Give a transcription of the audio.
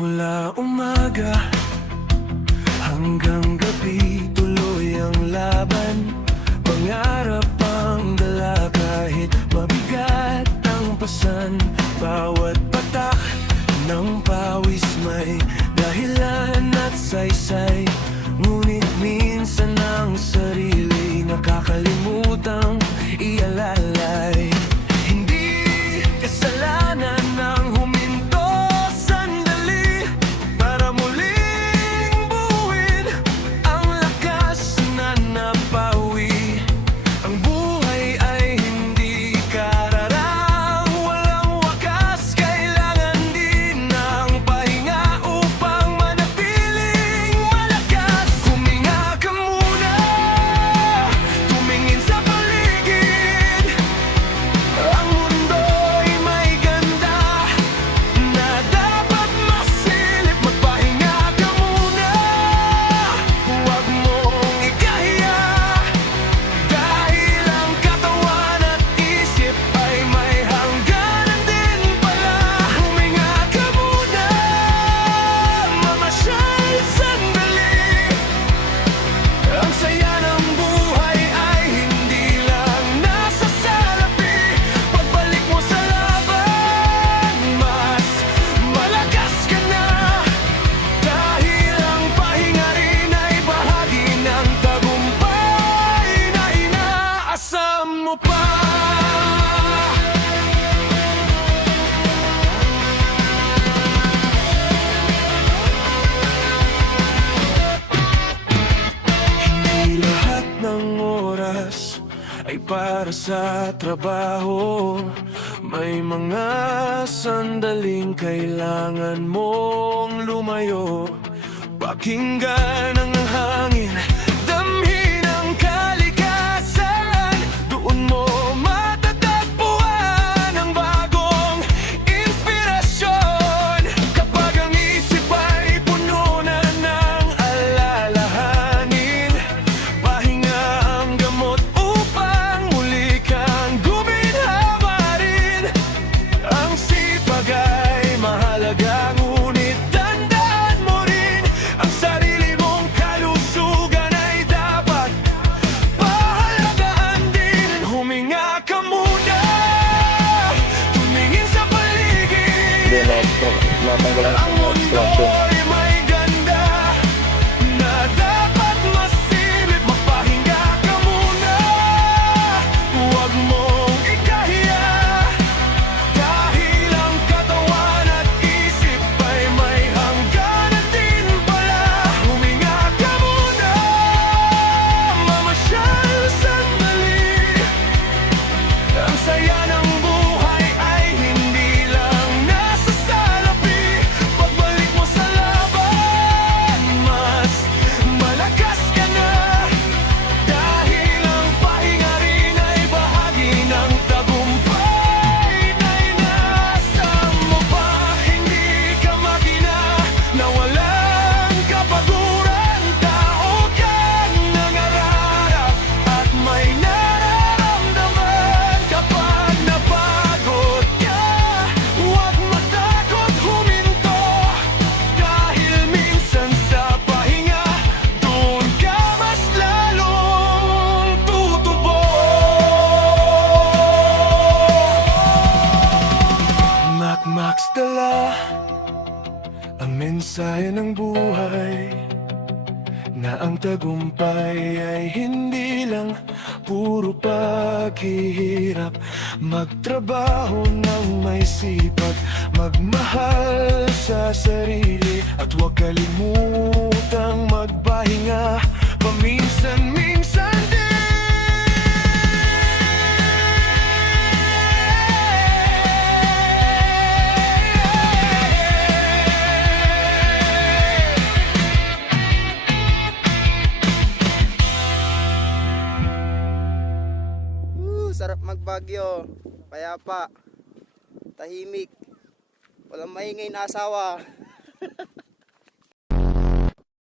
Mula umaga hanggang gabi, tuloy ang laban. Pangarap ang dala kahit mabigat ang pasan. Bawat patak ng pawis may dahilan at saysay. Ngunit minsan ang sarili nakakalimutang ialalay. Hindi kasalanan ng huminto sandali para muling buuin ang lakas na napawi. Ang buhay ay hindi kararang walang wakas. Kailangan din ng pahinga upang manatiling malakas. Huminga ka muna, tumingin sa paligid. Ang mundo'y may ganda na dapat masilip. Magpahinga ka muna, huwag mong ikahiya, dahil ang katawan at isip ay may hangganan din pala. Huminga ka muna, mamasyal sandali. Ang saya ng buhay ay hindi lang nasa salapi. Pagbalik mo sa laban, mas malakas ka na, dahil ang pahinga rin ay bahagi ng tagumpay na inaasam mo pa. Hindi lahat ng oras ay para sa trabaho. May mga sandaling kailangan mong lumayo. Pakinggan ang hangin, damhin ang kalikasan. Doon mo matatagpuan ang bagong inspirasyon. Kapag ang isip ay puno na ng alalahanin, pahinga ang gamot upang muli kang guminhawa rin. Ang sipag ay mahalaga, ngunit tandaan mo rin ang sarili mong kalusugan ay dapat pahalagaan din. Huminga ka muna, tumingin sa paligid. Ang mundo ay may ganda na dapat masilip. Magpahinga ka muna, huwag mong ikahiya, dahil ang katawan at isip ay may hangganan din pala. Huminga ka muna, mamasyal sandali. Ang saya ng buhay ay hindi lang nasa salapi. Pagbalik mo sa laban, mas malakas ka na, dahil ang pahinga rin ay bahagi ng tagumpay na inaasam mo pa. Hindi ka makina na walang kapaguran. Tao kang nangararap at may nararamdaman. Kapag napagod ka, huwag matakot huminto, dahil minsan sa pahinga doon ka mas lalong tutubo. Max dala ang mensahe ng buhay, na ang tagumpay ay hindi lang puro paghihirap. Magtrabaho ng may sipag, magmahal sa sarili, at huwag kalimutang magpahinga paminsan-minsan din. Sarap magbagyo, payapa, tahimik, walang maingay na asawa.